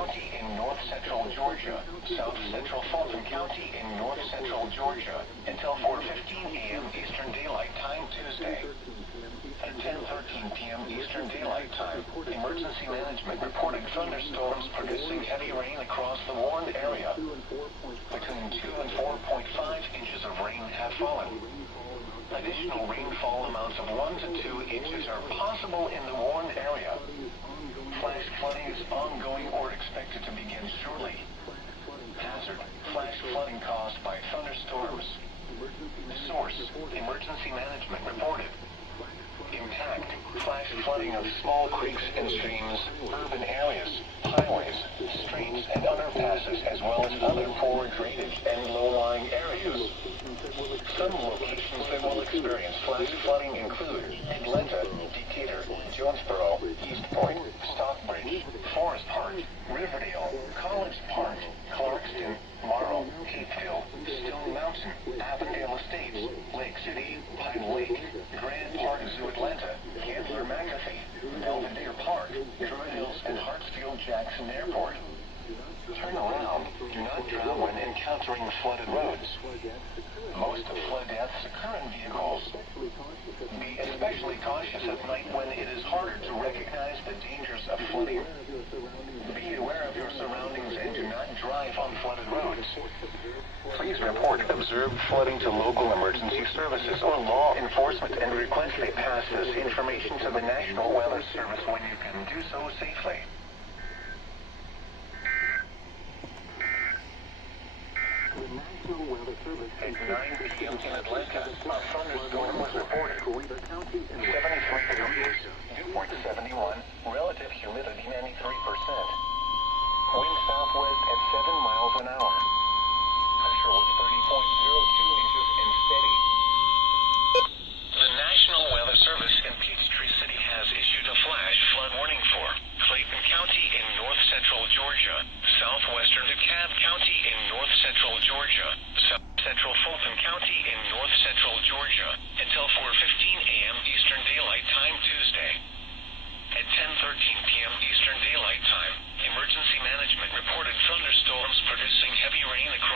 County in north-central Georgia, south-central Fulton County in north-central Georgia, until 4:15 a.m. Eastern Daylight Time Tuesday. At 10:13 p.m. Eastern Daylight Time, emergency management reported thunderstorms producing heavy rain across the warned area. Between 2 and 4.5 inches of rain have fallen. Additional rainfall amounts of 1 to 2 inches are possible in the warned area. Flash flooding is ongoing or expected to begin shortly. Hazard: flash flooding caused by thunderstorms. Source: emergency management reported. Impact: flash flooding of small creeks and streams, urban areas, highways, streets, and underpasses, as well as other poor drainage and low-lying areas. Some locations that will experience flash flooding include Atlanta, Decatur, Jonesboro, East Point, Stockbridge, Forest Park, Riverdale, College Park, Clarkston, Morrow, Capeville, Stone Mountain, Avondale Estates, Lake City, Pine Lake, Grand Park Zoo Atlanta, Gambler McAfee, Belvedere Park, Druid Hills, and Hartsfield-Jackson Airport. Turn around. Do not drown when encountering flooded roads. Most of flood deaths occur in vehicles. Be especially cautious at night when it is harder to recognize the dangers of flooding. Be aware of your surroundings and do not drive on flooded roads. Please report observed flooding to local emergency services or law enforcement and request they pass this information to the National Weather Service when you can do so safely. At 9 p.m. in Atlanta, a thunderstorm was reported. 73 degrees, dew point 71, relative humidity 93%. Wind southwest at 7 miles an hour. Pressure was 30.02 inches and steady. The National Weather Service in Peachtree City has issued a flash flood warning for Clayton County in north-central Georgia, southwestern DeKalb County in north-central Georgia, south-central Fulton County in north-central Georgia, until 4:15 a.m. Eastern Daylight Time Tuesday. At 10:13 p.m. Eastern Daylight Time, emergency management reported thunderstorms producing heavy rain across